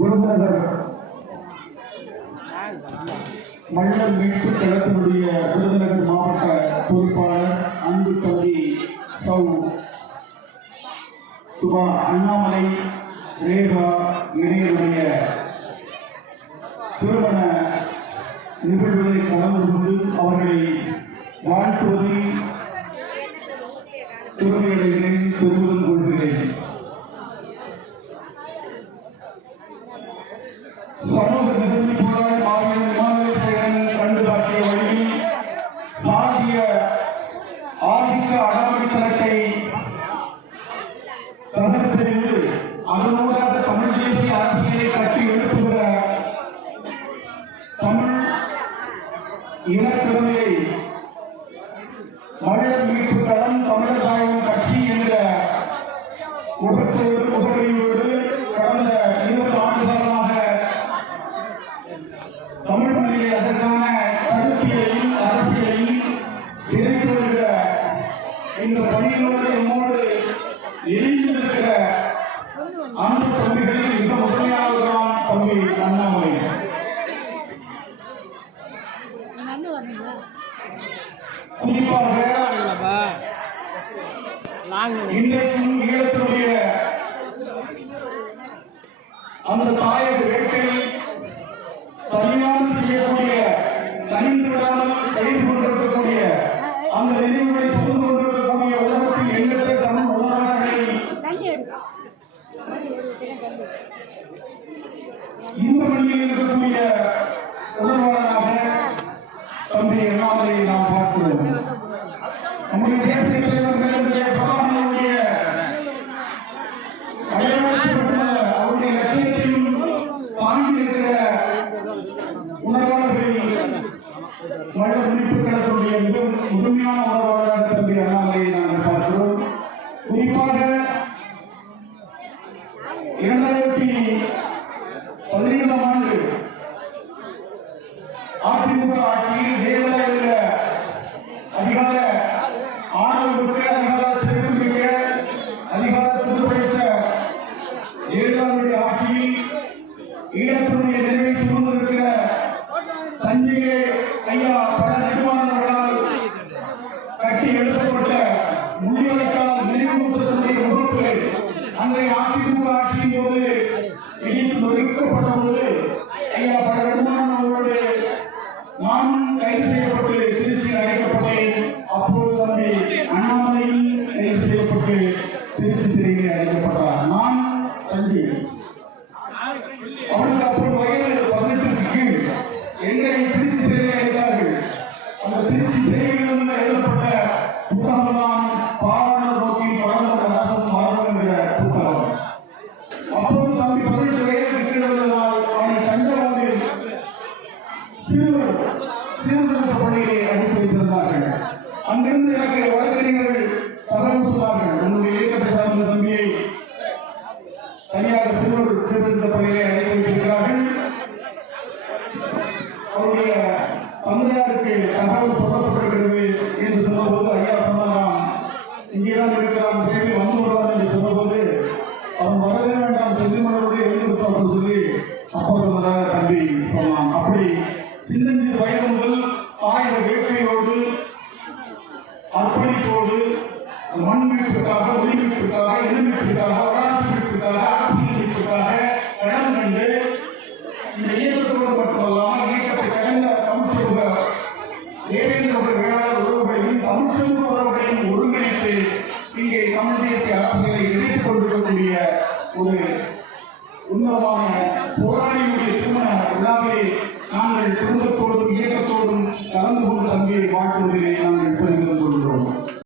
விருதுநகர் மல்லர் மீட்பு கழகத்தினுடைய விருதுநகர் மாவட்ட பொறுப்பாளர் அன்பு தம்பி சௌ சுபா அண்ணாமலை ரேகா இணையருடைய திருமண நிகழ்வுகளை கலந்து கொண்டு அவர்களை வாழ்த்துவதில் பெருமையடைகிறேன், பெருமிதம் கொள்கிறேன். சமூக நிகழ்ச்சி போராய் மாநில கண்டு காட்டிய வழியில் சாதிய ஆதிக்க அடாவடித்தனத்தை தகர்த்தெறிந்து அதனூடாக தமிழ் தேசிய அரசியலை கட்டி எழுப்புகிற தமிழ் இனப்பிரமையை மழர் மீட்பு களம் தமிழர் தாயகம் கட்சி என்ற முகவரியோடு கடந்த 20 ஆண்டுகளாக தமிழ் மொழியை அதற்கான கருத்தியலையும் அரசியலையும் விதைத்து வருகிற இந்த பணியோடு நம்மோடு இணைந்திருக்கிற அன்பு தம்பிகளில் மிக முதன்மையானதுதான் தம்பி அண்ணாமலை. குறிப்பாக இன்றைக்கும் ஈழத்தினுடைய அந்த தாயக வேட்டை தனியாக செய்யக்கூடிய தனிந்து விடாமல் செய்து கொண்டிருக்கக்கூடிய அந்த நினைவுகளை சுமந்து கொண்டிருக்கக்கூடிய உலகத்தில் எண்ணற்ற தமிழ் உணர்வுகளை இந்த மண்ணில் இருக்கக்கூடிய உணர்வாளராக தம்பி அண்ணாமலையை நாம் பார்க்கிறோம். நம்முடைய தேசிய தலைவர்களுடைய பிரதானியுடைய அவருடைய லட்சியத்தையும் தாண்டி இருக்கிற உணர்வாளர்களில் மழர் மீட்பு கழகத்துடைய மிக முதன்மையான உணர்வாளராக தம்பி அண்ணாமலையை நாங்கள் பார்க்கிறோம். குறிப்பாக 2015ஆம் ஆண்டு அதிமுக ஆட்சியில் தேர்தலில் அதிகார ஆணவர்களுக்கு அதிகார திருப்பிக்க அதிகார புதுப்பித்த ஜெயலலிதாவுடைய ஆட்சியில் ஈழத்தினுடைய நிலையை சுமந்திருக்கிற தஞ்சையே ஐயா பல நிர்வாகங்களால் கட்டி எழுதப்பட்ட முள்ளிவாய்க்கால் நினைவுற்றத்தினுடைய முகப்பு அன்றைய அதிமுக ஆட்சியின் போது இடித்து நொறுக்கப்பட்ட போது ஐயா பல நிர்வாகங்களோடு நானும் கைது செய்யப்பட்டு திருச்சியில் அழைக்கப்பட்டேன். அப்போது தம்பி அண்ணாமலையில் கைது செய்யப்பட்டு திருச்சி சிறையில் அழைக்கப்பட்டார். நான் தஞ்சை அவருக்கு அப்போது வயது 18க்கு கீழ் எங்களை திருச்சி சிறையில் அழைத்தார்கள். அந்த திருச்சி சிறையிலிருந்து எழுதப்பட்ட புத்தகம் தான் பாராளுமன்ற நோக்கில் வளர்ந்த ரசம் மரணம் என்ற புத்தகம். அப்போது தம்பி 18 வயதுக்கு கீழ் இருந்ததால் அவனை தஞ்சாவூரில் சீர்திருத்த பள்ளியை அனுப்பி வைத்திருந்தார்கள். அங்கிருந்து எனக்கு வழக்கறிஞர்கள் தகவல் சொன்னார்கள், உன்னுடைய இயக்கத்தை சார்ந்த தம்பியை தனியாக திருவள்ளூர் சீர்திருத்த பள்ளியை அனுப்பி வைத்திருக்கிறார்கள். அவருடைய தந்தையாருக்கு தகவல் சொல்லப்பட்டிருக்கிறது என்று சொன்னபோது ஐயா சொன்னாராம், இங்கேதான் இருக்கிறான் தேடி வந்து விடுவார் என்று சொன்னபோது அவன் வரவே வேண்டாம் செல்லிமலோடு எழுந்திருப்பார்கள் சொல்லி அப்பா சொன்னதாக தம்பி சொன்னான். அப்படி சின்னஞ்சிறு வயது முதல் ஆயுத வேட்கையோடு அர்ப்பணிப்போடு மண் மீட்புக்காக ஒளி மீட்புக்காக இன மீட்புக்காக வளர்ச்சி மீட்புக்காக அரசியல் மீட்புக்காக இடம் கண்டு இந்த இயக்கத்தோடு மட்டுமல்லாமல் இயக்கத்தை கடந்த தமிழ் சமூக தேவேந்திர வேளாண் உறவுகளையும் தமிழ் சமூக உறவுகளையும் ஒருங்கிணைத்து இங்கே தமிழ் தேசிய அரசுகளை இணைத்துக் கொண்டிருக்கக்கூடிய ஒரு உன்னதமான போராளியுடைய திருமண விழாவிலே நாங்கள் குடும்பத்தோடும் இயக்கத்தோடும் கலந்து கொண்டு தம்பியை வாழ்த்துவதிலே நாங்கள் பெருமிதம் கொள்கிறோம்.